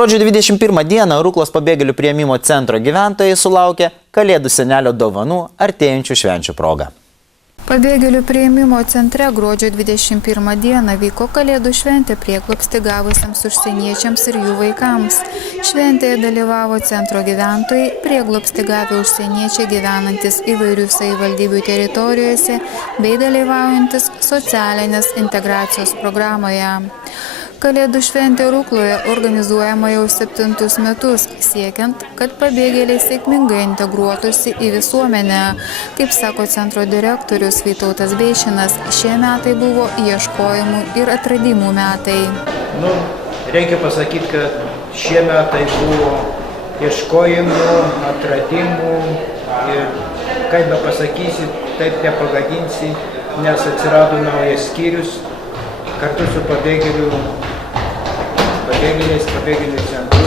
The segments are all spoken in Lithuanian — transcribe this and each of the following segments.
Gruodžio 21 dieną Ruklos pabėgėlių priėmimo centro gyventojai sulaukė Kalėdų senelio dovanų artėjančių švenčių proga. Pabėgėlių priėmimo centre gruodžio 21 dieną vyko Kalėdų šventė prieglobstį gavusiems užsieniečiams ir jų vaikams. Šventėje dalyvavo centro gyventojai, prieglobstį gavę užsieniečiai gyvenantis įvairių savivaldybių teritorijose bei dalyvaujantis socialinės integracijos programoje. Kalėdų šventė Rukloje organizuojama jau 7 metus, siekiant, kad pabėgėliai sėkmingai integruotųsi į visuomenę. Kaip sako centro direktorius Vytautas Beišinas, šie metai buvo ieškojimų ir atradimų metai. Reikia pasakyti, kad šie metai buvo ieškojimų, atradimų ir, kaip be pasakysi, taip nepagadinsi, nes atsirado naujas skyrius kartu su pabėgėlių centru.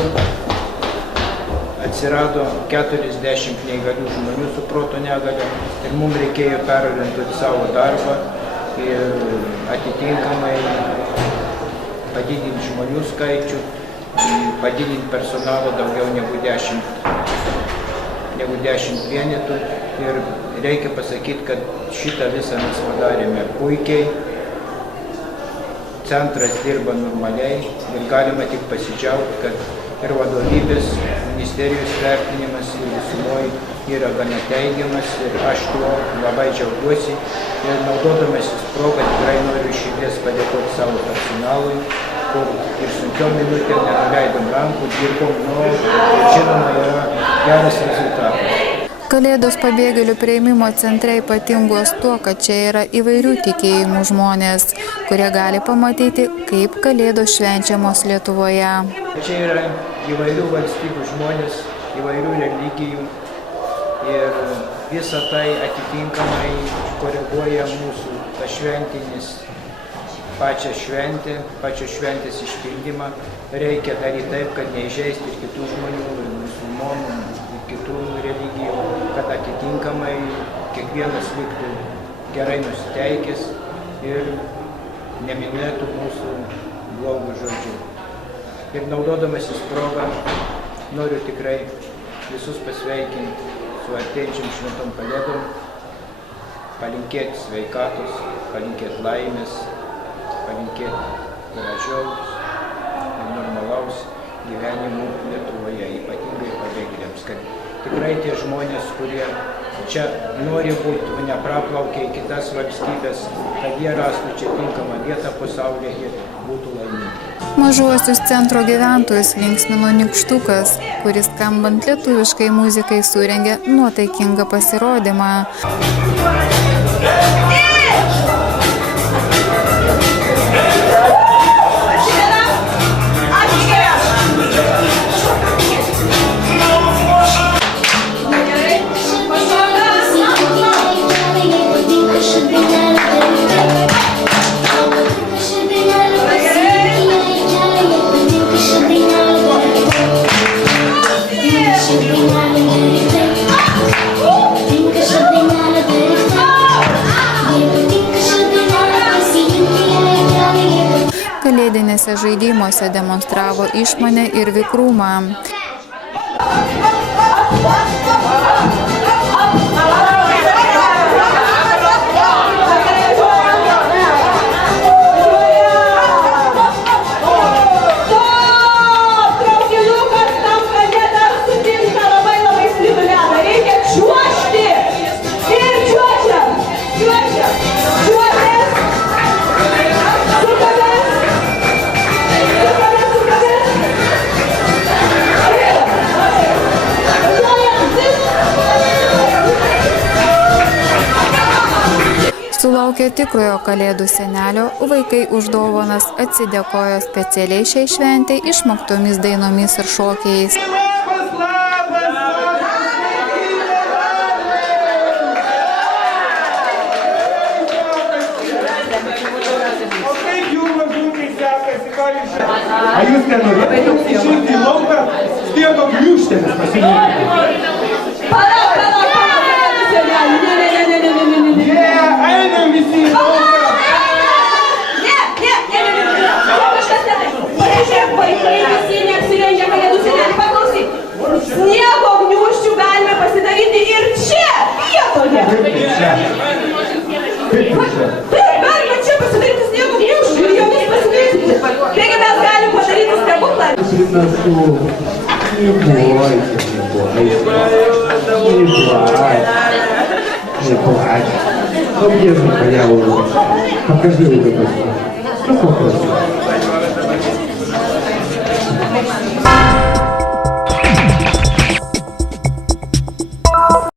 Atsirado 40 neįgalių žmonių su proto negalia ir mums reikėjo perorientuoti savo darbą ir atitinkamai padidinti žmonių skaičių, padidinti personalą daugiau negu 10 vienetų ir reikia pasakyti, kad šitą visą mes padarėme puikiai. Centras dirba normaliai ir galima tik pasidžiaugti, kad ir vadovybės, ministerijos vertinimas ir visumoje yra gana teigiamas ir aš tuo labai džiaugiuosi ir naudodamasis progą tikrai noriu iš širdies padėkoti savo personalui, kur ir sunkiom minutėm nenuleidom rankų, dirbom, žinoma, yra geras rezultatas. Kalėdos pabėgėlių priėmimo centre ypatingos tuo, kad čia yra įvairių tikėjimų žmonės, kurie gali pamatyti, kaip Kalėdos švenčiamos Lietuvoje. Čia yra įvairių valstybių žmonės, įvairių religijų ir visą tai atitinkamai koreguoja mūsų pašventinis pačią šventės išpildymą. Reikia daryti taip, kad neįžeisti ir kitų žmonių, ir musulmonų, ir kitų religijų, kad atitinkamai kiekvienas liktų gerai nusiteikęs ir neminėtų mūsų blogų žodžių. Ir naudodamasis progą noriu tikrai visus pasveikinti su artėjančiom šventom Kalėdom, palinkėti sveikatos, palinkėti laimės, palinkėti gražiaus ir normalaus gyvenimų Lietuvoje, ypatingai pabėgėliams, kad tikrai tie žmonės, kurie čia nori būti, o nepraplaukia į kitas valstybės, kad jie rastų čia tinkamą vietą pasaulyje ir būtų laimingi. Mažuosius centro gyventojus linksmino nykštukas, kuris skambant lietuviškai muzikai surengė nuotaikingą pasirodymą. Kalėdinėse žaidimuose demonstravo išmonę ir vikrumą. Sulaukė tikrojo Kalėdų senelio, vaikai už dovanas atsidėkojo specialiai šiai šventei išmoktomis dainomis ir šokiais. A jūs nenorėtumėte išeiti į lauką, stiego gniūžtėmis pasilikti? Einam visi į lauką! Ne! Kažkas ne taip. Vaikai visi neapsirengę носу. Не бойся, не плачь. Не плачь. Ну где же моя улыбка? Покажи улыбку. Ну покажи.